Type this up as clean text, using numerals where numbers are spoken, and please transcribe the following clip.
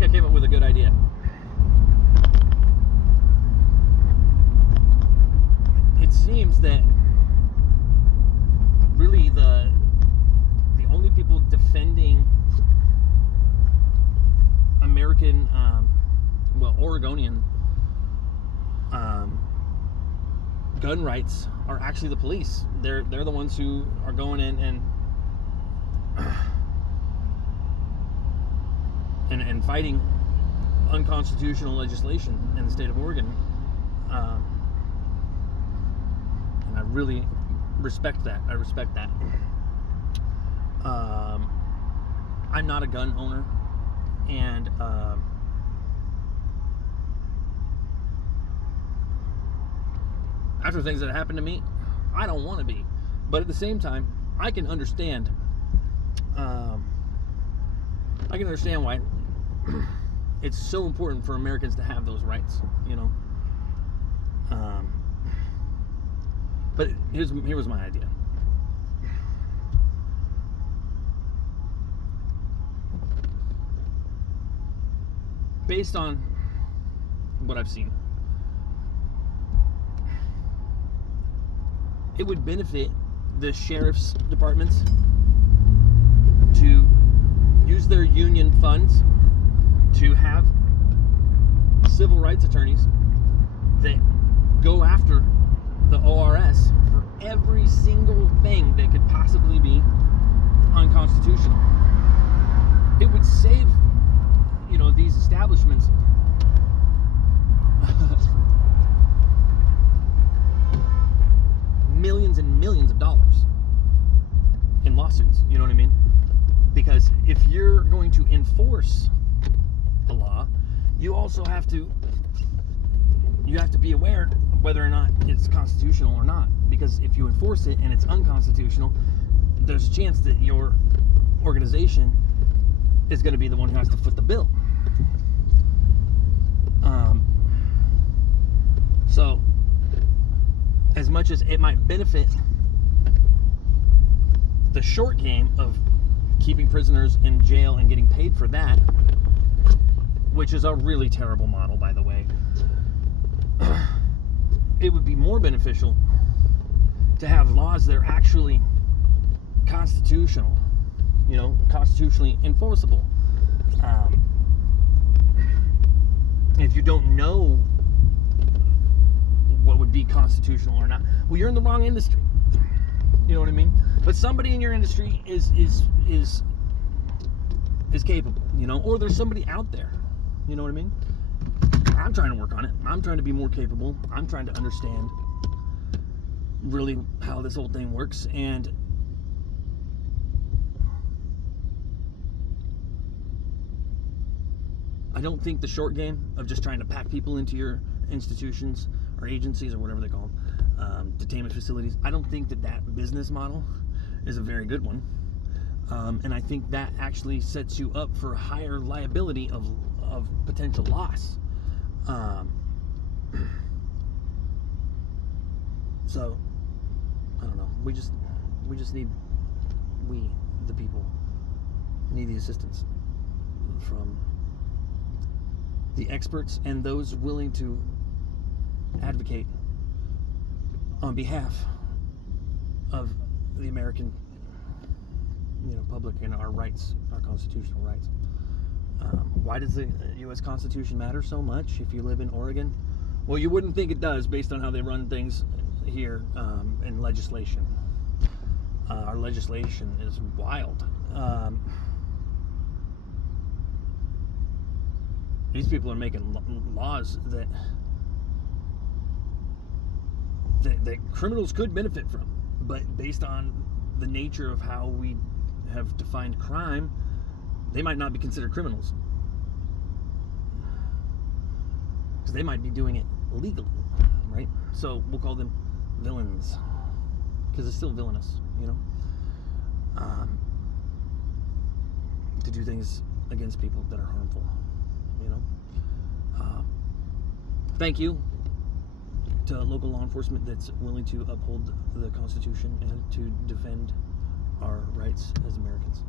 think I came up with a good idea. It seems that really the only people defending American, Oregonian gun rights are actually the police. They're the ones who are going in and fighting unconstitutional legislation in the state of Oregon. And I really respect that. I'm not a gun owner, and after things that happened to me, I don't want to be. But at the same time, I can understand. Why it's so important for Americans to have those rights, you know. But here was my idea. Based on what I've seen, it would benefit the sheriff's departments to use their union funds to have civil rights attorneys that go after the ORS for every single thing that could possibly be unconstitutional. It would save, you know, these establishments millions and millions of dollars in lawsuits. You know what I mean? Because if you're going to enforce a law, you also have to be aware of whether or not it's constitutional or not. Because if you enforce it and it's unconstitutional, there's a chance that your organization is going to be the one who has to foot the bill. So, as much as it might benefit the short game of keeping prisoners in jail and getting paid for that, which is a really terrible model, by the way, it would be more beneficial to have laws that are actually constitutional, you know, constitutionally enforceable. If you don't know what would be constitutional or not, well, you're in the wrong industry. You know what I mean? But somebody in your industry is capable, you know, or there's somebody out there. You know what I mean? I'm trying to work on it. I'm trying to be more capable. I'm trying to understand really how this whole thing works, and I don't think the short game of just trying to pack people into your institutions or agencies or whatever they call them, detainment facilities, I don't think that business model is a very good one. And I think that actually sets you up for a higher liability of potential loss. So, I don't know. We the people, need the assistance from the experts and those willing to advocate on behalf of the American, you know, public and our rights, our constitutional rights. Why does the U.S. Constitution matter so much if you live in Oregon? Well, you wouldn't think it does based on how they run things here in legislation. Our legislation is wild. These people are making laws that criminals could benefit from, but based on the nature of how we have defined crime, they might not be considered criminals because they might be doing it legally, right? So we'll call them villains because it's still villainous, you know, to do things against people that are harmful, you know. Thank you to local law enforcement that's willing to uphold the Constitution and to defend our rights as Americans.